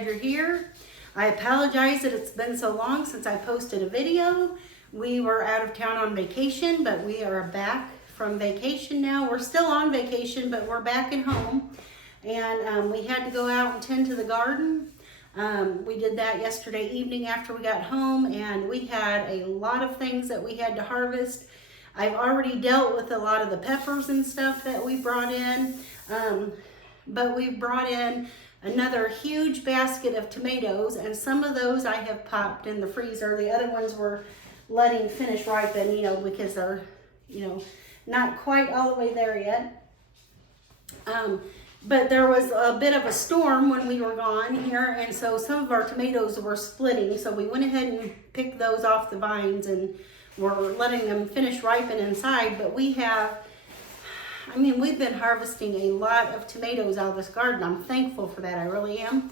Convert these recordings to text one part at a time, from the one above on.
glad you're here. I apologize that it's been so long since I posted a video. We were out of town on vacation, but we are back from vacation now. We're still on vacation, but we're back at home. And we had to go out and tend to the garden. We did that yesterday evening after we got home, and we had a lot of things that we had to harvest. I've already dealt with a lot of the peppers and stuff that we brought in, but we brought in another huge basket of tomatoes, and some of those I have popped in the freezer. The other ones we're letting finish ripen, because they're, not quite all the way there yet. But there was a bit of a storm when we were gone here, and so some of our tomatoes were splitting, so we went ahead and picked those off the vines, and we're letting them finish ripen inside. But we've been harvesting a lot of tomatoes out of this garden. I'm thankful for that, I really am.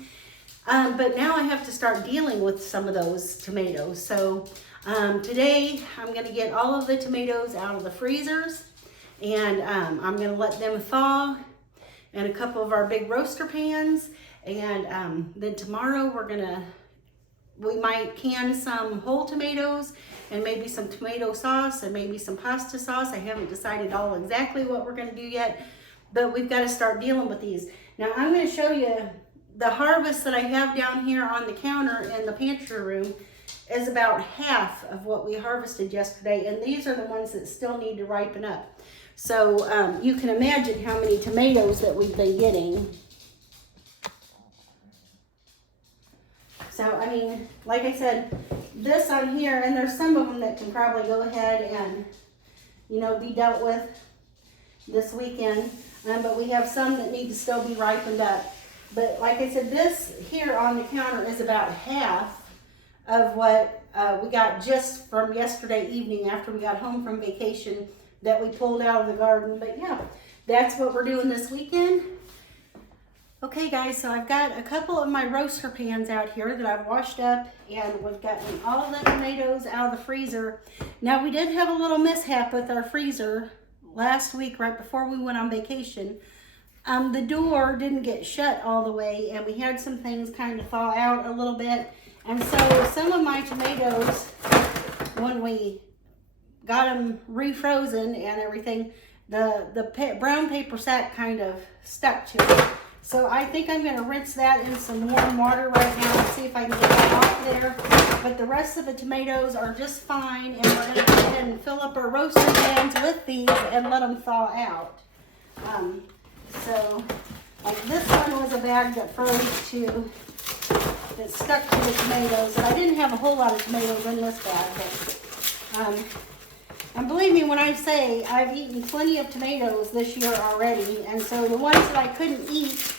But now I have to start dealing with some of those tomatoes. So today I'm gonna get all of the tomatoes out of the freezers, and I'm gonna let them thaw in a couple of our big roaster pans. And then tomorrow we might can some whole tomatoes and maybe some tomato sauce and maybe some pasta sauce. I haven't decided all exactly what we're gonna do yet, but we've got to start dealing with these. Now I'm gonna show you the harvest that I have down here on the counter in the pantry room is about half of what we harvested yesterday, and these are the ones that still need to ripen up. So you can imagine how many tomatoes that we've been getting. So, like I said, this on here, and there's some of them that can probably go ahead and, be dealt with this weekend. But we have some that need to still be ripened up. But like I said, this here on the counter is about half of what we got just from yesterday evening after we got home from vacation that we pulled out of the garden. But yeah, that's what we're doing this weekend. Okay guys, so I've got a couple of my roaster pans out here that I've washed up, and we've gotten all of the tomatoes out of the freezer. Now we did have a little mishap with our freezer last week right before we went on vacation. The door didn't get shut all the way, and we had some things kind of thaw out a little bit. And so some of my tomatoes, when we got them refrozen and everything, the brown paper sack kind of stuck to it. So I think I'm going to rinse that in some warm water right now and see if I can get that off there. But the rest of the tomatoes are just fine, and we're going to go ahead and fill up our roaster pans with these and let them thaw out. So like this one was a bag that froze too, that stuck to the tomatoes, and I didn't have a whole lot of tomatoes in this bag. But, and believe me when I say I've eaten plenty of tomatoes this year already, and so the ones that I couldn't eat,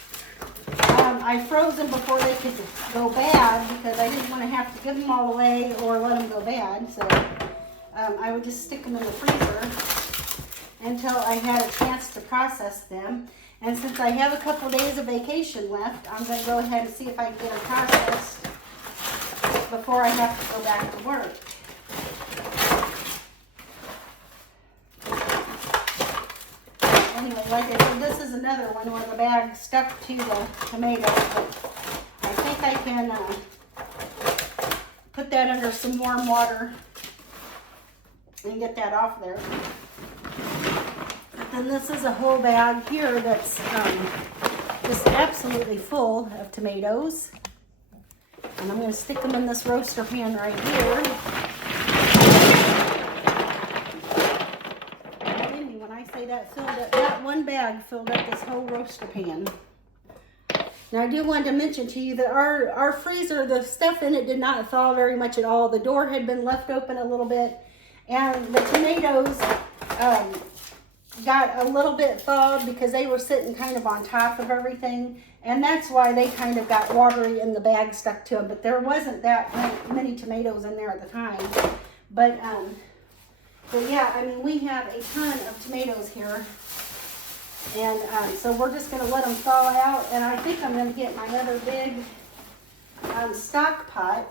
I froze them before they could go bad, because I didn't want to have to give them all away or let them go bad. So I would just stick them in the freezer until I had a chance to process them. And since I have a couple days of vacation left, I'm going to go ahead and see if I can get them processed before I have to go back to work. Anyway, like I said, this is another one where the bag stuck to the tomato. But I think I can put that under some warm water and get that off there. And this is a whole bag here that's just absolutely full of tomatoes. And I'm going to stick them in this roaster pan right here. That one bag filled up this whole roaster pan. Now I do want to mention to you that our freezer, the stuff in it did not thaw very much at all. The door had been left open a little bit, and the tomatoes got a little bit thawed because they were sitting kind of on top of everything, and that's why they kind of got watery and the bag stuck to them. But there wasn't that many tomatoes in there at the time. But yeah, we have a ton of tomatoes here. And so we're just going to let them thaw out. And I think I'm going to get my other big stock pot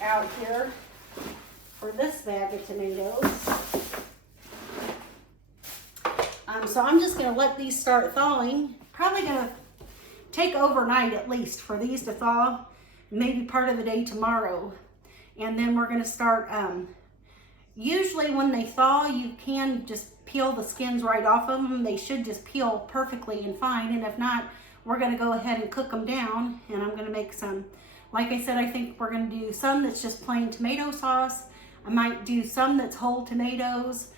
out here for this bag of tomatoes. So I'm just going to let these start thawing. Probably going to take overnight at least for these to thaw, maybe part of the day tomorrow. And then we're gonna start, usually when they thaw, you can just peel the skins right off of them. They should just peel perfectly and fine. And if not, we're gonna go ahead and cook them down, and I'm gonna make some, like I said, I think we're gonna do some that's just plain tomato sauce. I might do some that's whole tomatoes,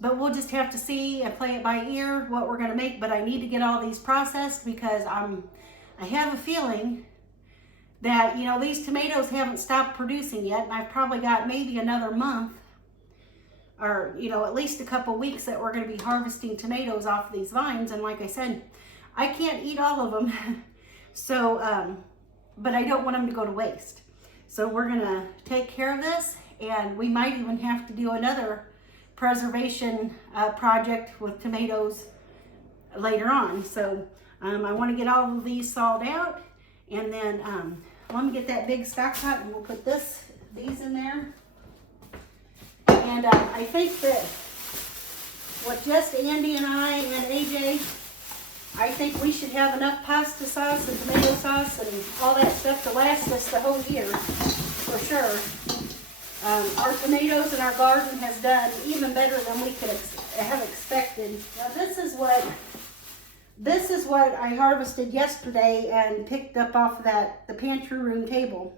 but we'll just have to see and play it by ear what we're gonna make. But I need to get all these processed because I have a feeling that, you know, these tomatoes haven't stopped producing yet, and I've probably got maybe another month or, you know, at least a couple weeks that we're gonna be harvesting tomatoes off of these vines. And like I said, I can't eat all of them. So, but I don't want them to go to waste. So we're gonna take care of this, and we might even have to do another preservation project with tomatoes later on. So I want to get all of these thawed out, and then let me get that big stock pot, and we'll put these in there. And I think that what just Andy and I and AJ, I think we should have enough pasta sauce and tomato sauce and all that stuff to last us the whole year, for sure. Our tomatoes in our garden has done even better than we could have expected. Now this is what I harvested yesterday and picked up off of the pantry room table.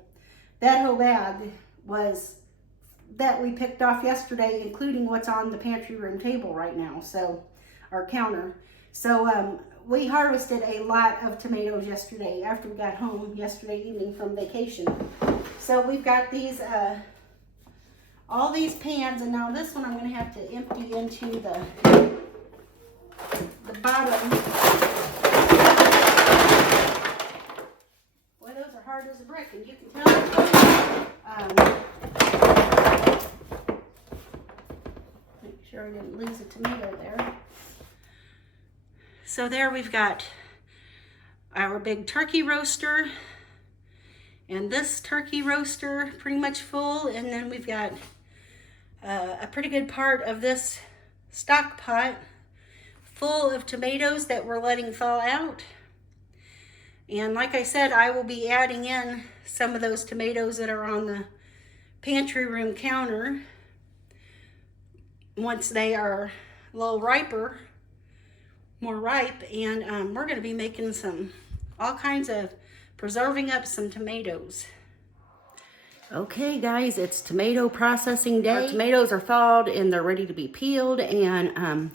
That whole bag was that we picked off yesterday, including what's on the pantry room table right now, so our counter. So we harvested a lot of tomatoes yesterday after we got home yesterday evening from vacation. So we've got these all these pans, and now this one I'm going to have to empty into the bottom. Boy, those are hard as a brick, and you can tell. Make sure I didn't lose a tomato there. So there we've got our big turkey roaster, and this turkey roaster pretty much full, and then we've got a pretty good part of this stock pot full of tomatoes that we're letting thaw out. And like I said, I will be adding in some of those tomatoes that are on the pantry room counter once they are a little riper, more ripe, and we're going to be making all kinds of preserving up some tomatoes. Okay guys, it's tomato processing day. Our tomatoes are thawed and they're ready to be peeled, and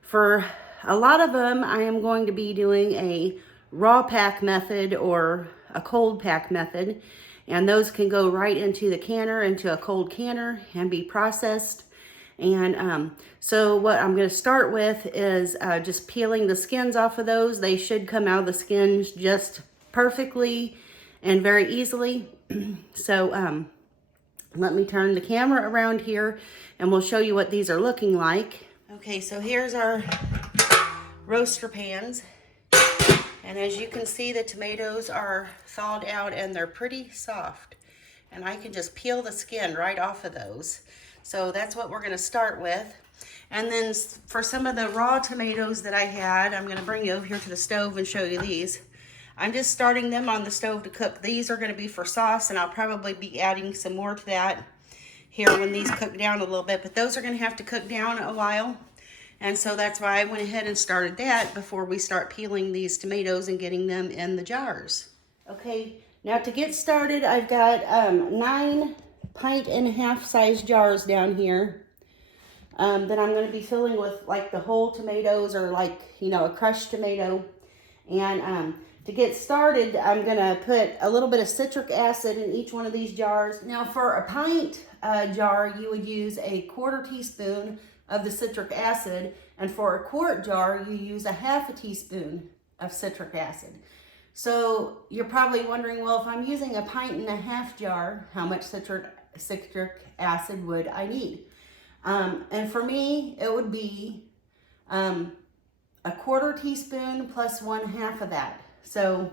for a lot of them I am going to be doing a raw pack method or a cold pack method, and those can go right into the canner, into a cold canner, and be processed. And so what I'm going to start with is just peeling the skins off of those. They should come out of the skins just perfectly and very easily. So let me turn the camera around here and we'll show you what these are looking like. Okay, so here's our roaster pans, and as you can see, the tomatoes are thawed out and they're pretty soft, and I can just peel the skin right off of those. So that's what we're going to start with. And then for some of the raw tomatoes that I had, I'm going to bring you over here to the stove and show you these. I'm just starting them on the stove to cook. These are going to be for sauce, and I'll probably be adding some more to that here when these cook down a little bit. But those are going to have to cook down a while, and so that's why I went ahead and started that before we start peeling these tomatoes and getting them in the jars. Okay, now to get started, I've got 9 pint-and-a-half size jars down here that I'm going to be filling with like the whole tomatoes, or like, you know, a crushed tomato. And to get started, I'm going to put a little bit of citric acid in each one of these jars. Now for a pint jar, you would use a 1/4 teaspoon of the citric acid, and for a quart jar, you use a 1/2 teaspoon of citric acid. So you're probably wondering, well, if I'm using a 1.5 pint jar, how much citric acid would I need? And for me, it would be a 1/4 teaspoon plus 1/2 of that. So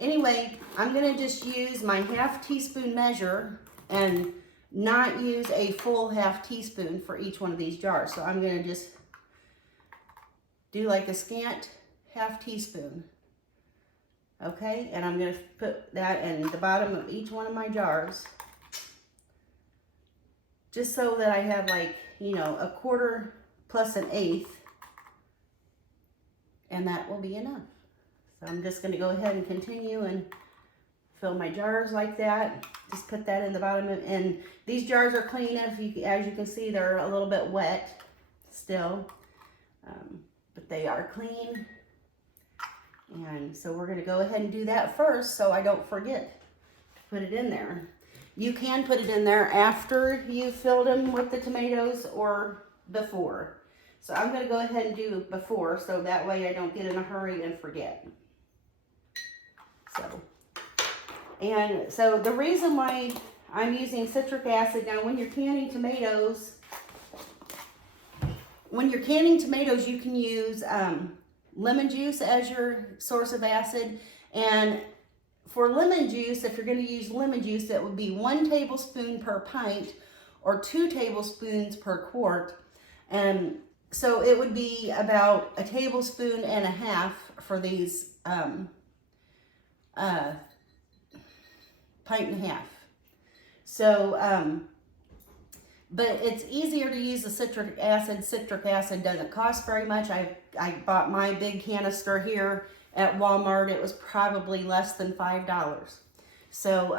anyway, I'm going to just use my 1/2 teaspoon measure and not use a full 1/2 teaspoon for each one of these jars. So I'm going to just do like a scant 1/2 teaspoon. Okay, and I'm going to put that in the bottom of each one of my jars. Just so that I have like, you know, 1/4 plus 1/8. And that will be enough. So I'm just going to go ahead and continue and fill my jars like that. Just put that in the bottom of, and these jars are clean. As you can see, they're a little bit wet still, but they are clean. And so we're going to go ahead and do that first so I don't forget to put it in there. You can put it in there after you filled them with the tomatoes or before. So I'm going to go ahead and do before, so that way I don't get in a hurry and forget. So the reason why I'm using citric acid, now when you're canning tomatoes, you can use lemon juice as your source of acid. And for lemon juice, if you're going to use lemon juice, that would be 1 tablespoon per pint or 2 tablespoons per quart. And so it would be about 1.5 tablespoons for these pint and a half. So, but it's easier to use the citric acid. Citric acid doesn't cost very much. I bought my big canister here at Walmart. It was probably less than $5. So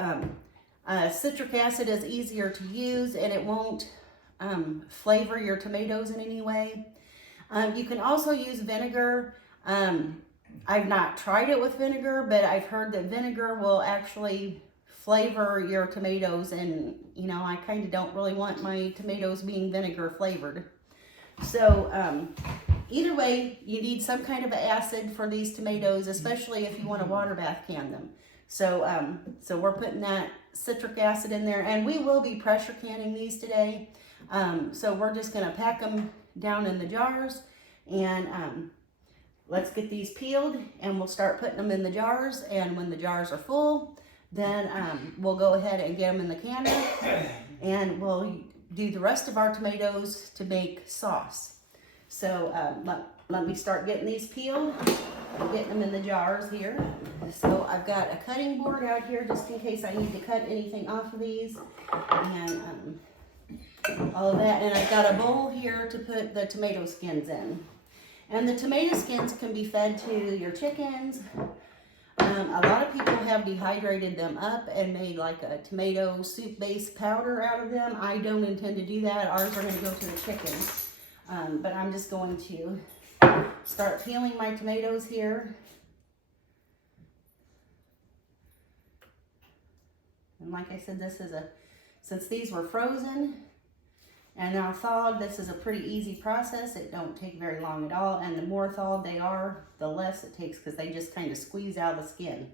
citric acid is easier to use, and it won't flavor your tomatoes in any way. You can also use vinegar. I've not tried it with vinegar, but I've heard that vinegar will actually flavor your tomatoes, and you know, I kind of don't really want my tomatoes being vinegar flavored. So either way, you need some kind of acid for these tomatoes, especially if you want to water bath can them. So so we're putting that citric acid in there, and we will be pressure canning these today. So we're just going to pack them down in the jars, and let's get these peeled, and we'll start putting them in the jars. And when the jars are full, then we'll go ahead and get them in the canner, and we'll do the rest of our tomatoes to make sauce. So let me start getting these peeled and getting them in the jars here. So I've got a cutting board out here just in case I need to cut anything off of these, and all of that. And I've got a bowl here to put the tomato skins in. And the tomato skins can be fed to your chickens. A lot of people have dehydrated them up and made like a tomato soup-based powder out of them. I don't intend to do that. Ours are going to go to the chickens. But I'm just going to start peeling my tomatoes here. And like I said, since these were frozen and now thawed, this is a pretty easy process. It don't take very long at all. And the more thawed they are, the less it takes, because they just kind of squeeze out the skin.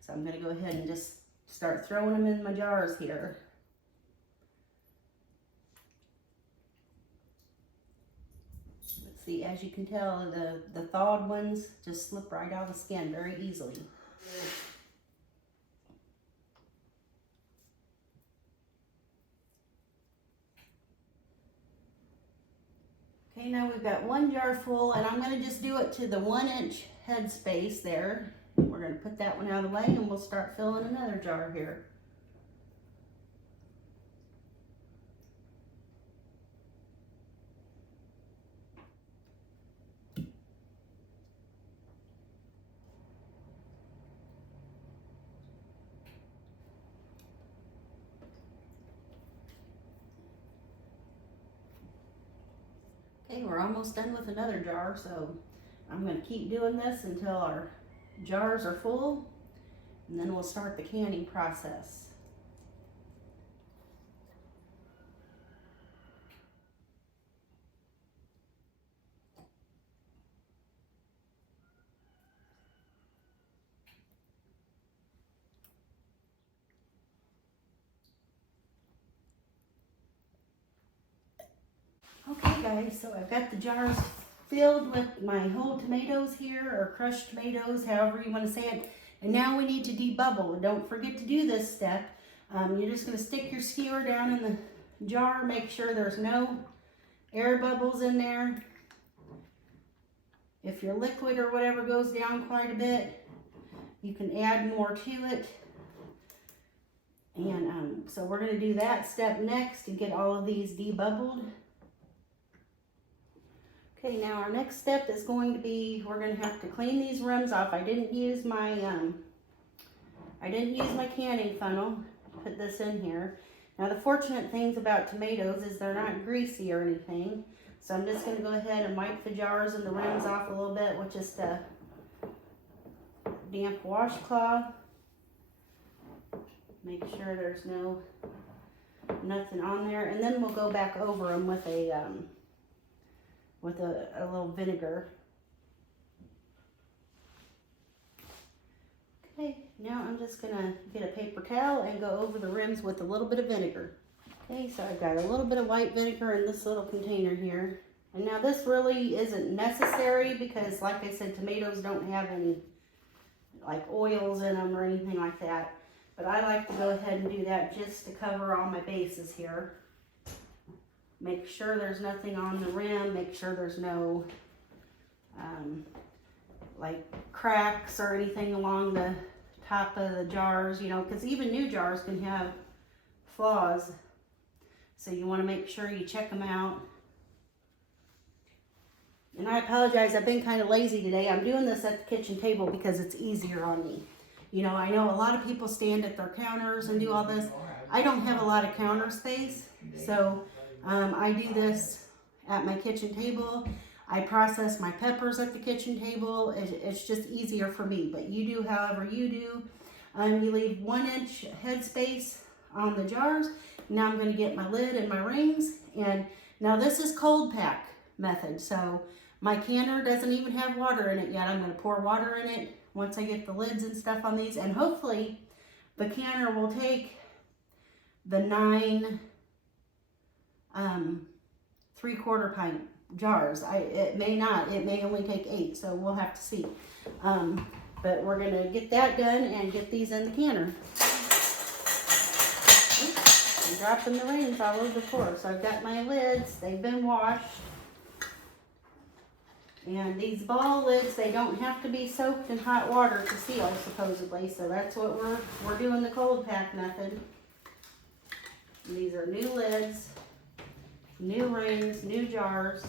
So I'm going to go ahead and just start throwing them in my jars here. Let's see, as you can tell, the thawed ones just slip right out of the skin very easily. Okay, now we've got one jar full, and I'm going to just do it to the 1-inch head space there. We're going to put that one out of the way, and we'll start filling another jar here. Okay, we're almost done with another jar, so I'm going to keep doing this until our jars are full, and then we'll start the canning process. Okay guys, so I've got the jars filled with my whole tomatoes here, or crushed tomatoes, however you want to say it. And now we need to debubble. Don't forget to do this step. You're just going to stick your skewer down in the jar, make sure there's no air bubbles in there. If your liquid or whatever goes down quite a bit, you can add more to it. And so we're going to do that step next and get all of these debubbled. Okay, now our next step is going to be, we're going to have to clean these rims off. I didn't use my canning funnel to put this in here. Now the fortunate things about tomatoes is they're not greasy or anything. So I'm just going to go ahead and wipe the jars and the rims off a little bit with just a damp washcloth. Make sure there's nothing on there, and then we'll go back over them with a little vinegar. Okay, now I'm just gonna get a paper towel and go over the rims with a little bit of vinegar. Okay, so I've got a little bit of white vinegar in this little container here. And now this really isn't necessary because, like I said, tomatoes don't have any like oils in them or anything like that. But I like to go ahead and do that just to cover all my bases here. Make sure there's nothing on the rim. Make sure there's no like cracks or anything along the top of the jars, you know, because even new jars can have flaws. So you want to make sure you check them out. And I apologize, I've been kind of lazy today. I'm doing this at the kitchen table because it's easier on me. You know, I know a lot of people stand at their counters and do all this. I don't have a lot of counter space, so I do this at my kitchen table. I process my peppers at the kitchen table. It's just easier for me, but you do however you do. You leave 1 inch head space on the jars. Now I'm going to get my lid and my rings, and now this is cold pack method, so my canner doesn't even have water in it yet. I'm going to pour water in it once I get the lids and stuff on these, and hopefully the canner will take the 9 3/4 pint jars. It may not, it may only take 8, so we'll have to see. But we're gonna get that done and get these in the canner. Oops, I'm dropping the rings all over the floor. So I've got my lids, they've been washed. And these ball lids, they don't have to be soaked in hot water to seal, supposedly. So that's what we're doing the cold pack method. And these are new lids, new rings, new jars.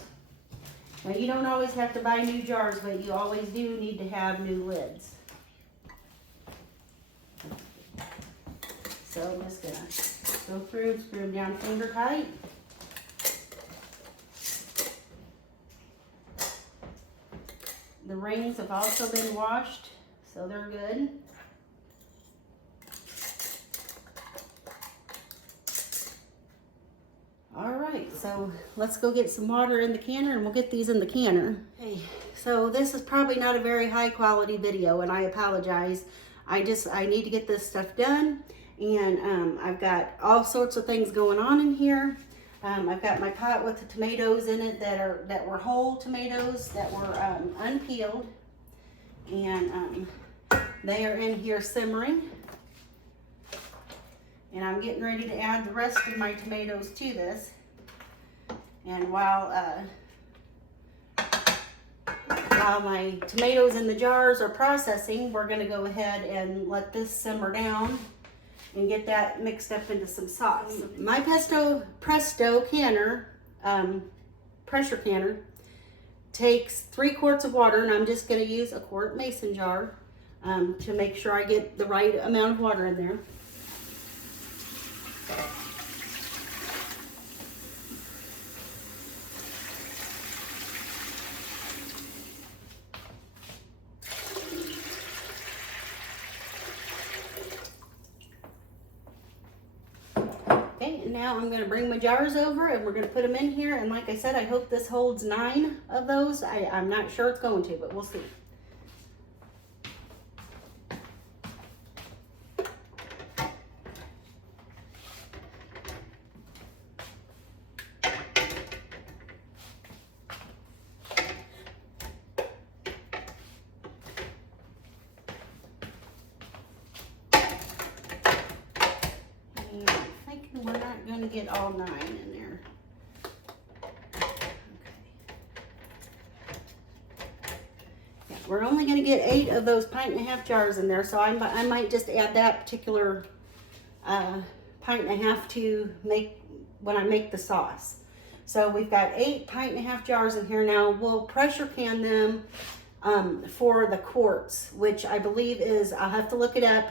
Now you don't always have to buy new jars, but you always do need to have new lids. So I'm just gonna go through, screw them down finger tight. The rings have also been washed, so they're good. All right, so let's go get some water in the canner and we'll get these in the canner. Okay, so this is probably not a very high quality video, and I apologize. I need to get this stuff done, and I've got all sorts of things going on in here. I've got my pot with the tomatoes in it that were whole tomatoes that were unpeeled, and they are in here simmering. And I'm getting ready to add the rest of my tomatoes to this. And while my tomatoes in the jars are processing, we're gonna go ahead and let this simmer down and get that mixed up into some sauce. My Presto canner, pressure canner, takes 3 quarts of water, and I'm just gonna use a quart mason jar to make sure I get the right amount of water in there. Now I'm going to bring my jars over and we're going to put them in here, and like I said, I hope this holds 9 of those. I'm not sure it's going to, but we'll see. We're not going to get all 9 in there. we're only going to get 8 of those 1.5 jars in there, so I might just add that particular 1.5 to make when I make the sauce. So we've got 8 1.5 jars in here now. We'll pressure can them for the quarts, which I believe is, I'll have to look it up,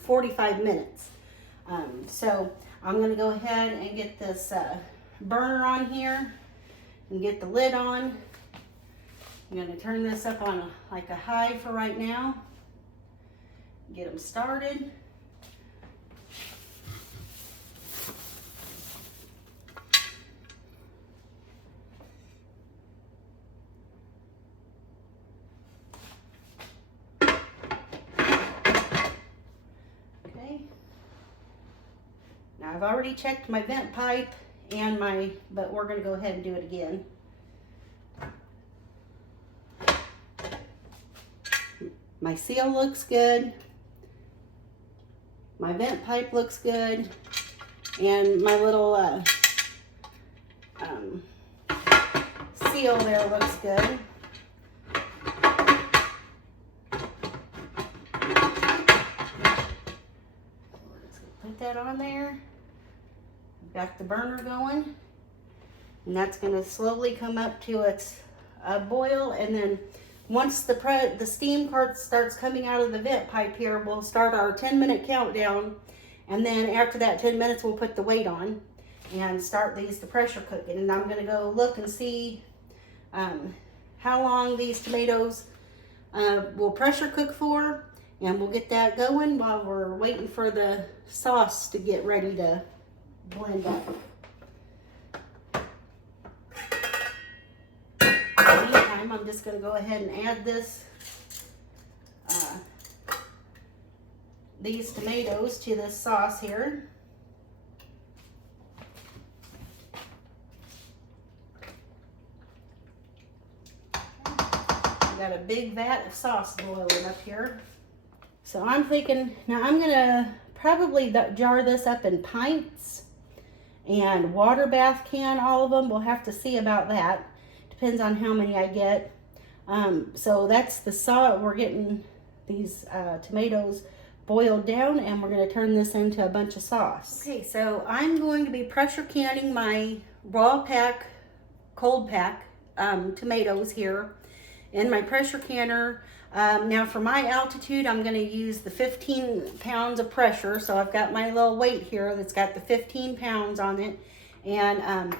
45 minutes. So I'm going to go ahead and get this burner on here and get the lid on. I'm going to turn this up on like a high for right now. Get them started. Okay. Now I've already checked my vent pipe and but we're going to go ahead and do it again. My seal looks good. My vent pipe looks good. And my little seal there looks good. Put that on there. Got the burner going. And that's going to slowly come up to its boil, and then once the steam starts coming out of the vent pipe here, we'll start our 10-minute countdown, and then after that 10 minutes we'll put the weight on and start these to pressure cooking. And I'm going to go look and see how long these tomatoes will pressure cook for, and we'll get that going while we're waiting for the sauce to get ready to blend up. I'm just going to go ahead and add these tomatoes to this sauce here. I've got a big vat of sauce boiling up here. So I'm thinking, now I'm going to probably jar this up in pints and water bath can, all of them. We'll have to see about that. Depends on how many I get. So that's the sauce. We're getting these tomatoes boiled down, and we're going to turn this into a bunch of sauce. Okay, so I'm going to be pressure canning my raw pack, cold pack tomatoes here in my pressure canner. Now for my altitude, I'm going to use the 15 pounds of pressure. So I've got my little weight here that's got the 15 pounds on it. And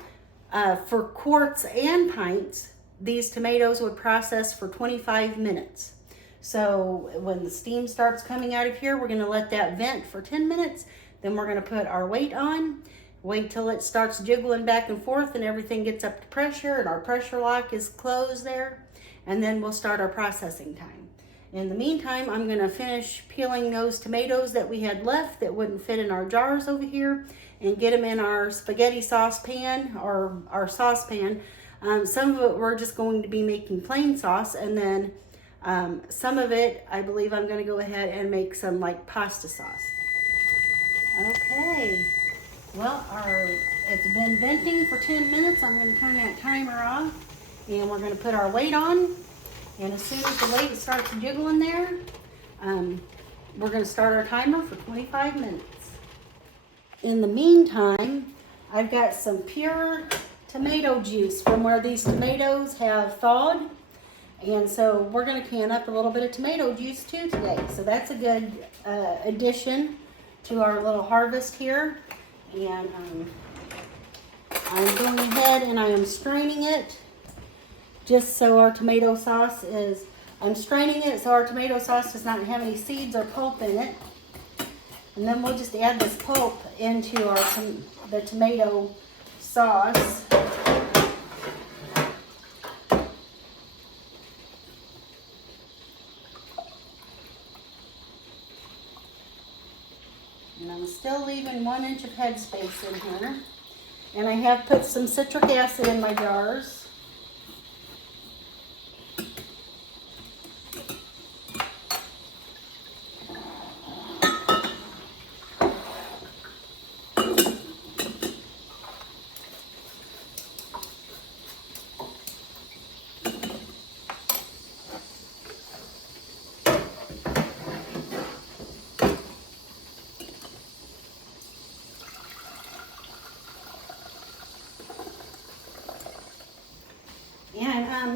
for quarts and pints, these tomatoes would process for 25 minutes. So when the steam starts coming out of here, we're going to let that vent for 10 minutes. Then we're going to put our weight on, wait till it starts jiggling back and forth and everything gets up to pressure and our pressure lock is closed there. And then we'll start our processing time. In the meantime, I'm going to finish peeling those tomatoes that we had left that wouldn't fit in our jars over here and get them in our spaghetti saucepan or our saucepan. Some of it we're just going to be making plain sauce, and then some of it I believe I'm going to go ahead and make some like pasta sauce. Okay, well it's been venting for 10 minutes. I'm going to turn that timer off, and we're going to put our weight on. And as soon as the weight starts jiggling there, we're going to start our timer for 25 minutes. In the meantime, I've got some pure tomato juice from where these tomatoes have thawed. And so we're going to can up a little bit of tomato juice too today. So that's a good addition to our little harvest here. And I'm going ahead and I am straining it just so our tomato sauce is, I'm straining it so our tomato sauce does not have any seeds or pulp in it. And then we'll just add this pulp into the tomato sauce. And I'm still leaving 1 inch of headspace in here. And I have put some citric acid in my jars.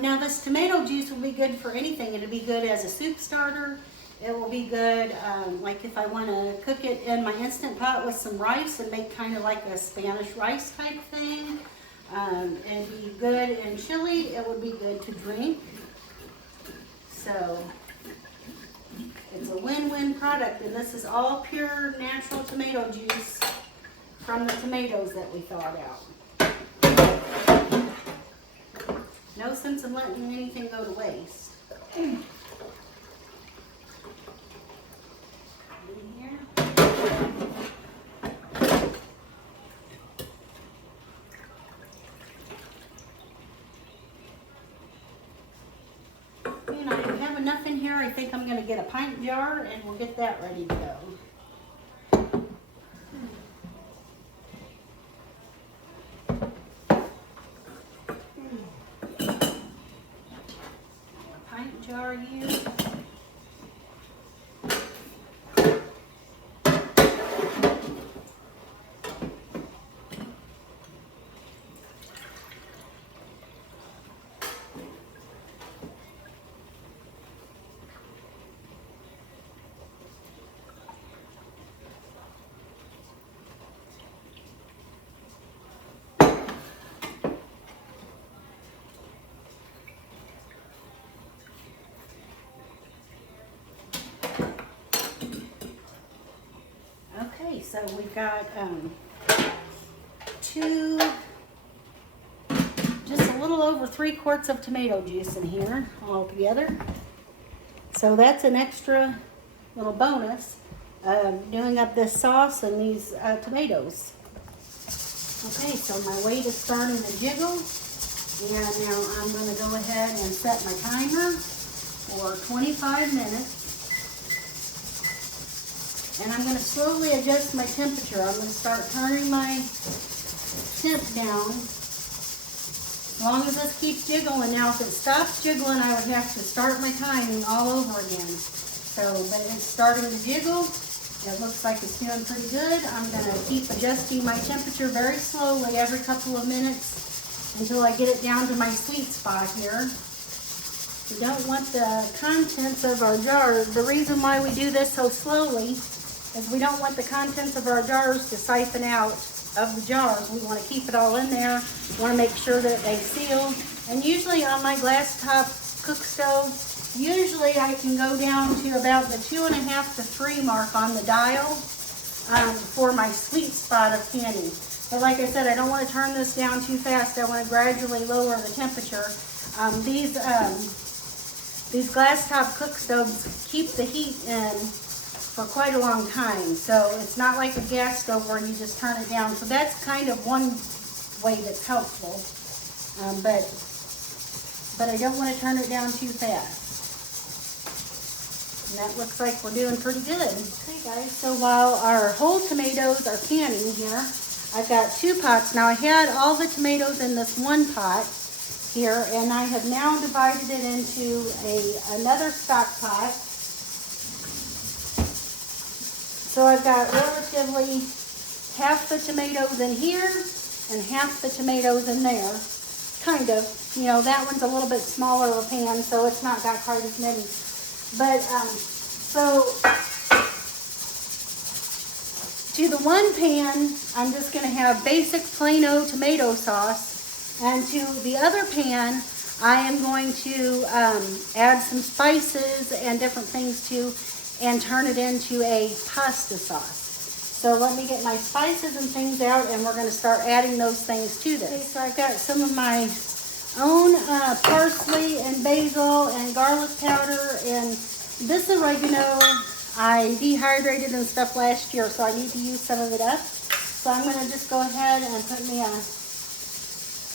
Now this tomato juice will be good for anything. It'll be good as a soup starter. It will be good, like if I want to cook it in my Instant Pot with some rice and make kind of like a Spanish rice type thing. It'd be good in chili. It would be good to drink. So it's a win-win product, and this is all pure natural tomato juice from the tomatoes that we thawed out. No sense in letting anything go to waste. In here. And I have enough in here. I think I'm going to get a pint jar and we'll get that ready to go. Jar here. Okay, so we've got just a little over 3 quarts of tomato juice in here all together. So that's an extra little bonus doing up this sauce and these tomatoes. Okay, so my weight is starting to jiggle, and now I'm going to go ahead and set my timer for 25 minutes. And I'm going to slowly adjust my temperature. I'm going to start turning my temp down. As long as this keeps jiggling. Now if it stops jiggling, I would have to start my timing all over again. So, but it's starting to jiggle. It looks like it's doing pretty good. I'm going to keep adjusting my temperature very slowly every couple of minutes until I get it down to my sweet spot here. We don't want the contents of our jar. The reason why we do this so slowly is we don't want the contents of our jars to siphon out of the jars. We want to keep it all in there. We want to make sure that they seal. And usually on my glass top cook stove, usually I can go down to about the 2.5 to 3 mark on the dial for my sweet spot of canning. But like I said, I don't want to turn this down too fast. I want to gradually lower the temperature. These glass top cook stoves keep the heat in for quite a long time. So it's not like a gas stove where you just turn it down. So that's kind of one way that's helpful. But I don't want to turn it down too fast. And that looks like we're doing pretty good. Okay guys, so while our whole tomatoes are canning here, I've got 2 pots. Now I had all the tomatoes in this one pot here, and I have now divided it into another stock pot. So I've got relatively half the tomatoes in here and half the tomatoes in there. Kind of. You know, that one's a little bit smaller of a pan, so it's not got quite as many. But, so to the one pan, I'm just going to have basic plain old tomato sauce. And to the other pan, I am going to add some spices and different things to, and turn it into a pasta sauce. So let me get my spices and things out, and we're going to start adding those things to this. Okay, so I've got some of my own parsley and basil and garlic powder, and this oregano I dehydrated and stuff last year, so I need to use some of it up. So I'm going to just go ahead and put me a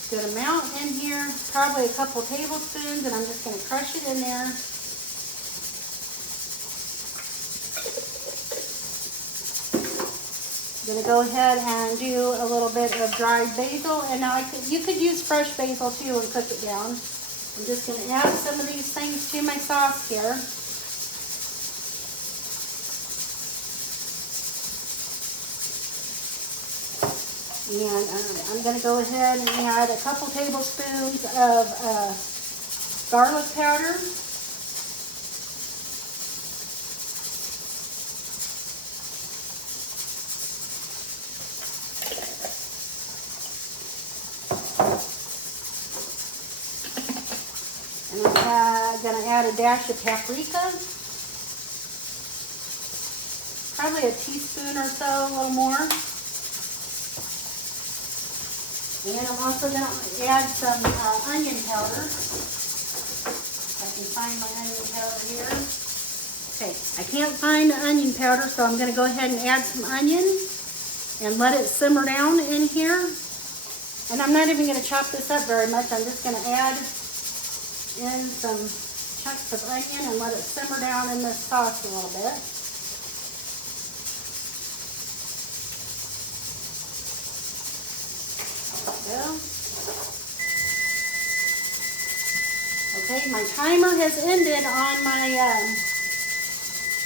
good amount in here, probably a couple tablespoons, and I'm just going to crush it in there. I'm going to go ahead and do a little bit of dried basil, and now you could use fresh basil too and cook it down. I'm just going to add some of these things to my sauce here. And I'm going to go ahead and add a couple tablespoons of garlic powder. And I'm gonna add a dash of paprika. Probably a teaspoon or so, a little more. And then I'm also going to add some onion powder. If I can find my onion powder here. Okay, I can't find the onion powder, so I'm going to go ahead and add some onion and let it simmer down in here. And I'm not even going to chop this up very much. I'm just going to add in some chunks of onion and let it simmer down in this sauce a little bit. Okay, my timer has ended on my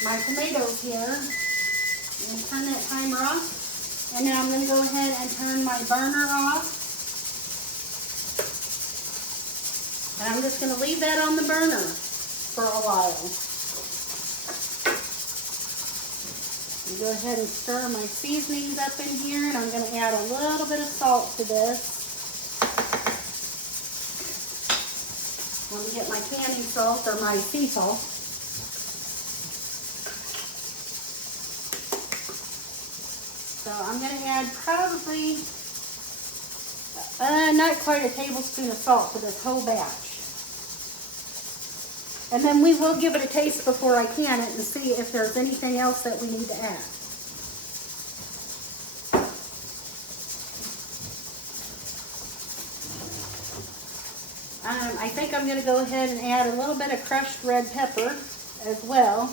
my tomatoes here. I'm going to turn that timer off. And now I'm going to go ahead and turn my burner off. And I'm just going to leave that on the burner for a while. Go ahead and stir my seasonings up in here, and I'm going to add a little bit of salt to this. Let me get my canning salt or my sea salt. So I'm going to add probably not quite a tablespoon of salt to this whole batch. And then we will give it a taste before I can it and see if there's anything else that we need to add. I think I'm going to go ahead and add a little bit of crushed red pepper as well.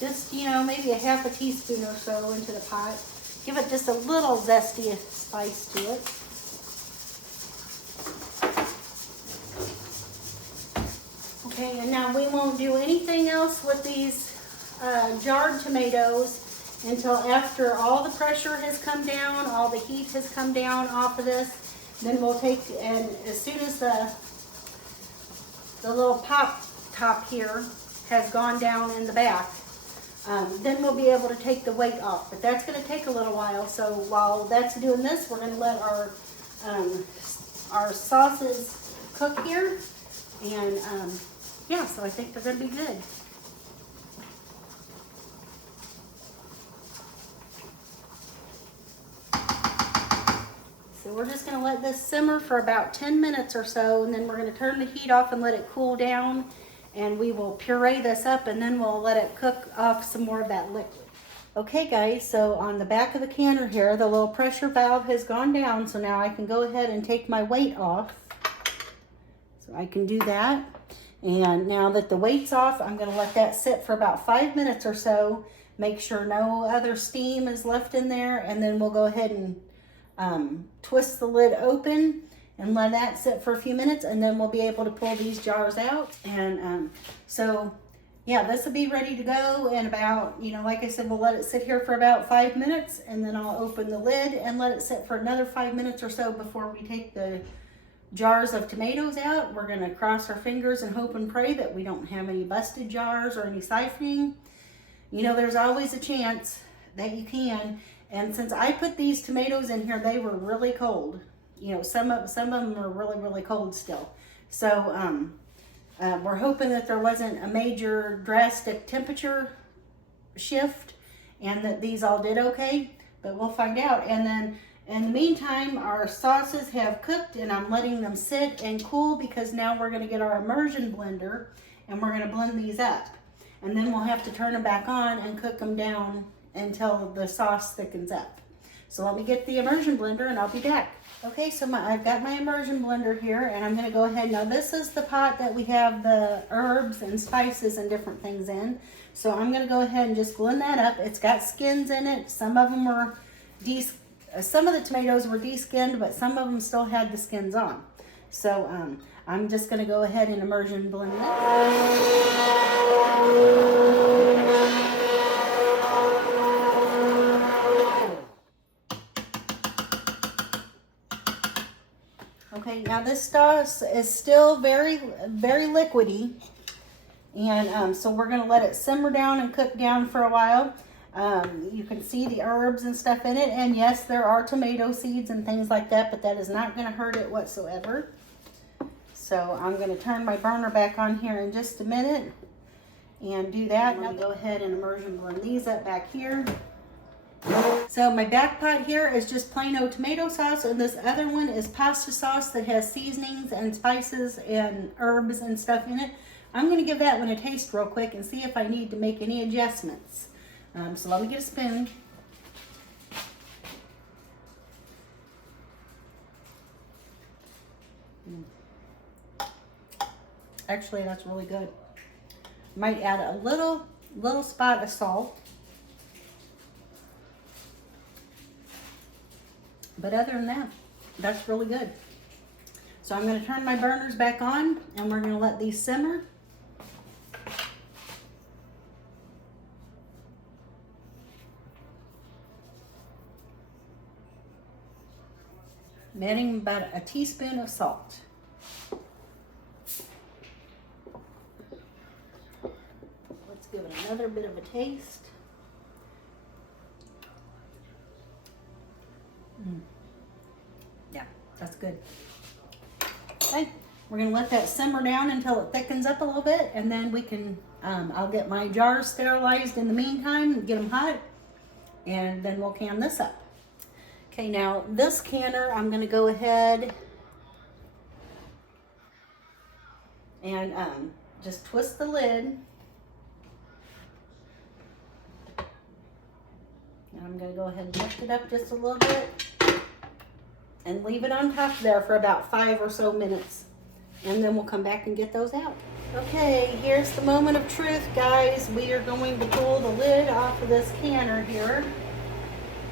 Just, you know, maybe a half a teaspoon or so into the pot. Give it just a little zesty spice to it. Okay, and now we won't do anything else with these jarred tomatoes until after all the pressure has come down, all the heat has come down off of this. Then we'll take, and as soon as the little pop top here has gone down in the back, then we'll be able to take the weight off. But that's going to take a little while. So while that's doing this, we're going to let our sauces cook here. And yeah, so I think they're going to be good. So we're just going to let this simmer for about 10 minutes or so, and then we're going to turn the heat off and let it cool down, and we will puree this up, and then we'll let it cook off some more of that liquid. Okay guys, so on the back of the canner here, the little pressure valve has gone down, so now I can go ahead and take my weight off. So I can do that. And now that the weight's off, I'm going to let that sit for about 5 minutes or so, make sure no other steam is left in there, and then we'll go ahead and twist the lid open and let that sit for a few minutes, and then we'll be able to pull these jars out. And so yeah, this will be ready to go in about, you know, like I said, we'll let it sit here for about 5 minutes, and then I'll open the lid and let it sit for another 5 minutes or so before we take the jars of tomatoes out. We're going to cross our fingers and hope and pray that we don't have any busted jars or any siphoning. You know, there's always a chance that you can. And since I put these tomatoes in here, they were really cold. You know, some of them are really, really cold still. So we're hoping that there wasn't a major drastic temperature shift and that these all did okay, but we'll find out. And then in the meantime, our sauces have cooked, and I'm letting them sit and cool because now we're going to get our immersion blender and we're going to blend these up. And then we'll have to turn them back on and cook them down until the sauce thickens up. So let me get the immersion blender and I'll be back. Okay, so I've got my immersion blender here, and I'm going to go ahead. Now this is the pot that we have the herbs and spices and different things in. So I'm going to go ahead and just blend that up. It's got skins in it. Some of them were some of the tomatoes were de-skinned, but some of them still had the skins on. So I'm just going to go ahead and immersion blend that. Okay, now Now this sauce is still very, very liquidy. And so we're gonna let it simmer down and cook down for a while. You can see the herbs and stuff in it. And yes, there are tomato seeds and things like that, but that is not gonna hurt it whatsoever. So I'm gonna turn my burner back on here in just a minute and do that. I'm gonna go ahead and immersion blend these up back here. So my back pot here is just plain old tomato sauce, and this other one is pasta sauce that has seasonings and spices and herbs and stuff in it. I'm going to give that one a taste real quick and see if I need to make any adjustments. So let me get a spoon. Actually, that's really good. Might add a little spot of salt. But other than that, that's really good. So I'm going to turn my burners back on and we're going to let these simmer. I'm adding about a teaspoon of salt. Let's give it another bit of a taste. Yeah, that's good. Okay, we're gonna let that simmer down until it thickens up a little bit, and then we can, I'll get my jars sterilized in the meantime and get them hot, and then we'll can this up. Okay, now this canner, I'm gonna go ahead and just twist the lid. And I'm gonna go ahead and lift it up just a little bit and leave it on top there for about 5 or so minutes. And then we'll come back and get those out. Okay, here's the moment of truth, guys. We are going to pull the lid off of this canner here.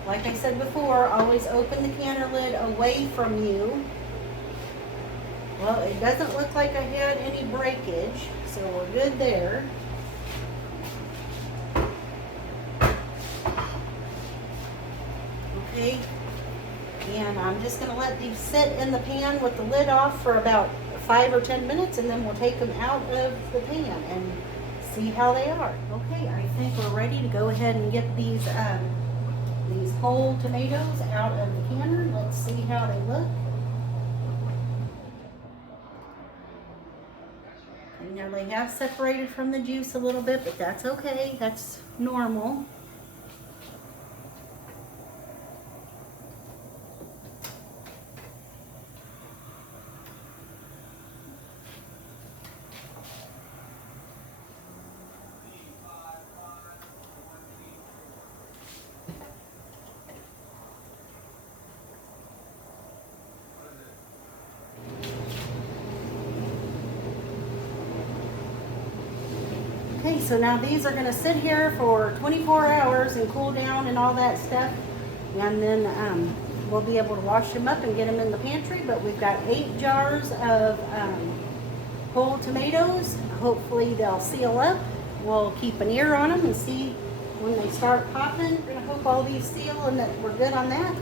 Like I said before, always open the canner lid away from you. Well, it doesn't look like I had any breakage, so we're good there. Okay, and I'm just going to let these sit in the pan with the lid off for about 5 or 10 minutes, and then we'll take them out of the pan and see how they are. Okay, I think we're ready to go ahead and get these whole tomatoes out of the canner. Let's see how they look. Okay, now they have separated from the juice a little bit, but that's okay. That's normal. Okay, so now these are going to sit here for 24 hours and cool down and all that stuff. And then we'll be able to wash them up and get them in the pantry. But we've got 8 jars of whole tomatoes. Hopefully they'll seal up. We'll keep an ear on them and see when they start popping. We're going to hope all these seal and that we're good on that.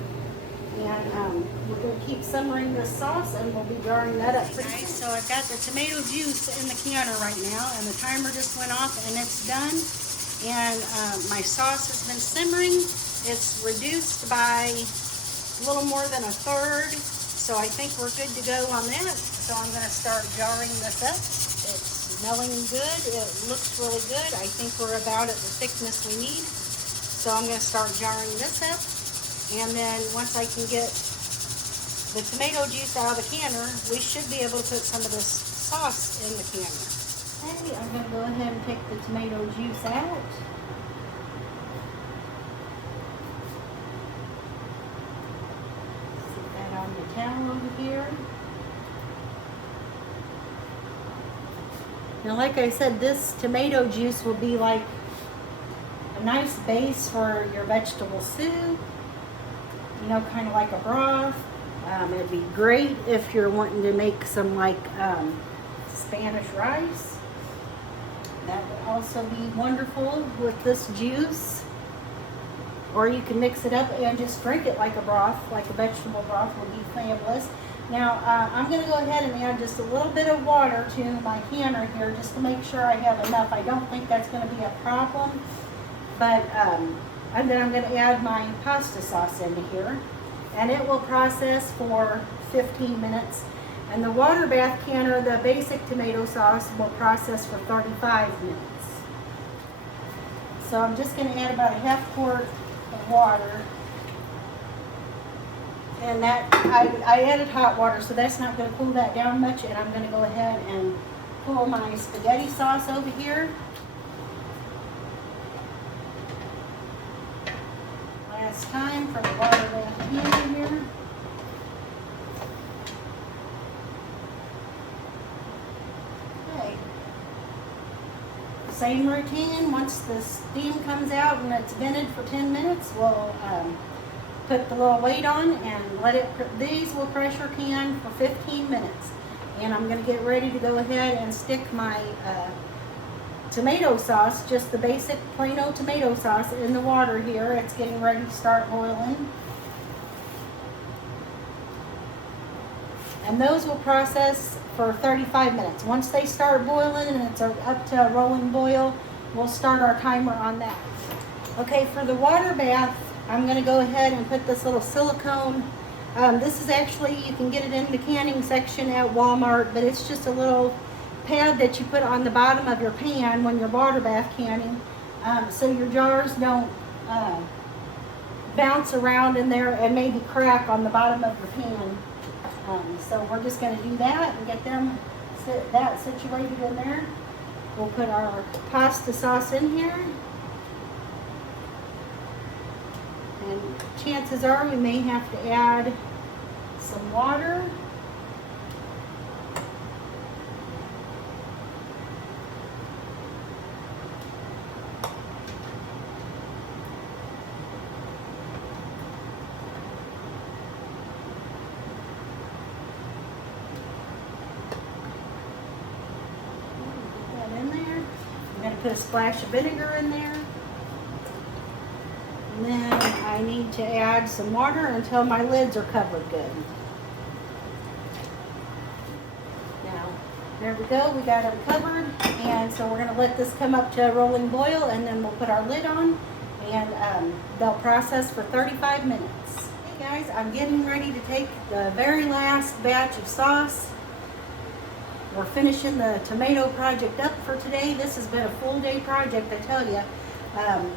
And we're going to keep simmering this sauce, and we'll be jarring that up pretty soon. So I've got the tomato juice in the canner right now, and the timer just went off, and it's done. And my sauce has been simmering. It's reduced by a little more than a third, so I think we're good to go on that. So I'm going to start jarring this up. It's smelling good. It looks really good. I think we're about at the thickness we need. So I'm going to start jarring this up. And then once I can get the tomato juice out of the canner, we should be able to put some of this sauce in the canner. Okay, I'm going to go ahead and take the tomato juice out. Sit that on the towel over here. Now, like I said, this tomato juice will be like a nice base for your vegetable soup. You know, kind of like a broth. It'd be great if you're wanting to make some like Spanish rice. That would also be wonderful with this juice. Or you can mix it up and just drink it like a broth, like a vegetable broth would be fabulous. Now, I'm going to go ahead and add just a little bit of water to my canner here just to make sure I have enough. I don't think that's going to be a problem. But, and then I'm going to add my pasta sauce into here. And it will process for 15 minutes. And the water bath canner, the basic tomato sauce, will process for 35 minutes. So I'm just going to add about a half quart of water. And that, I added hot water, so that's not going to cool that down much. And I'm going to go ahead and pour my spaghetti sauce over here. Last time for the water bath canner here. Okay. Same routine. Once the steam comes out and it's vented for 10 minutes, we'll put the little weight on and let it, these will pressure can for 15 minutes. And I'm going to get ready to go ahead and stick my tomato sauce, just the basic plain old tomato sauce, in the water here. It's getting ready to start boiling. And those will process for 35 minutes. Once they start boiling and it's up to a rolling boil, we'll start our timer on that. Okay, for the water bath, I'm going to go ahead and put this little silicone. This is actually, you can get it in the canning section at Walmart, but it's just a little pad that you put on the bottom of your pan when you're water bath canning, so your jars don't bounce around in there and maybe crack on the bottom of your pan. So we're just going to do that and get them that situated in there. We'll put our pasta sauce in here. And chances are we may have to add some water. Put that in there. I'm going to put a splash of vinegar in there. And then I need to add some water until my lids are covered good. Now, there we go. We got them covered. And so we're going to let this come up to a rolling boil, and then we'll put our lid on, and they'll process for 35 minutes. Hey guys, I'm getting ready to take the very last batch of sauce. We're finishing the tomato project up for today. This has been a full day project, I tell you.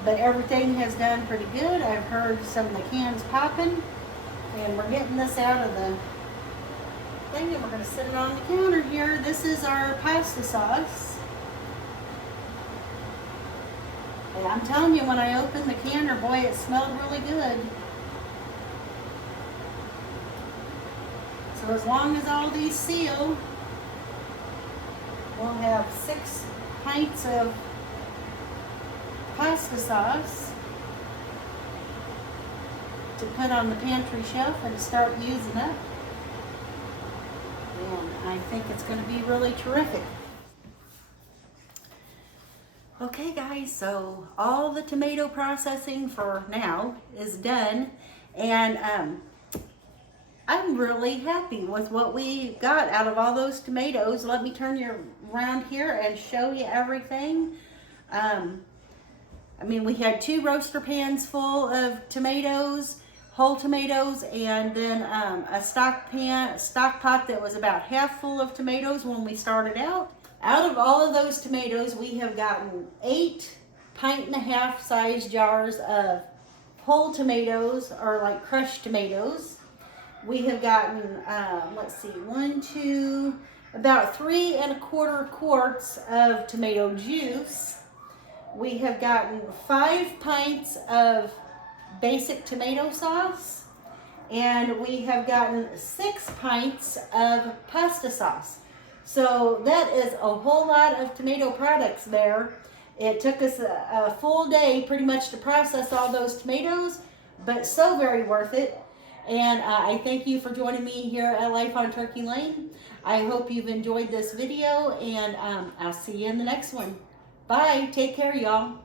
But everything has done pretty good. I've heard some of the cans popping, and we're getting this out of the thing, and we're going to sit it on the counter here. This is our pasta sauce. And I'm telling you, when I opened the canner, boy, it smelled really good. So as long as all these seal, we'll have 6 pints of pasta sauce to put on the pantry shelf and start using up. And I think it's going to be really terrific. Okay guys, so all the tomato processing for now is done, and I'm really happy with what we got out of all those tomatoes. Let me turn you around here and show you everything. I mean, we had 2 roaster pans full of tomatoes, whole tomatoes, and then a stock pot that was about half full of tomatoes when we started out. Out of all of those tomatoes, we have gotten 8 pint-and-a-half size jars of whole tomatoes, or like crushed tomatoes. We have gotten, let's see, 1, 2, about 3 1/4 quarts of tomato juice. We have gotten 5 pints of basic tomato sauce, and we have gotten 6 pints of pasta sauce. So that is a whole lot of tomato products there. It took us a full day pretty much to process all those tomatoes, but so very worth it. And I thank you for joining me here at Life on Turkey Lane. I hope you've enjoyed this video, and I'll see you in the next one. Bye. Take care, y'all.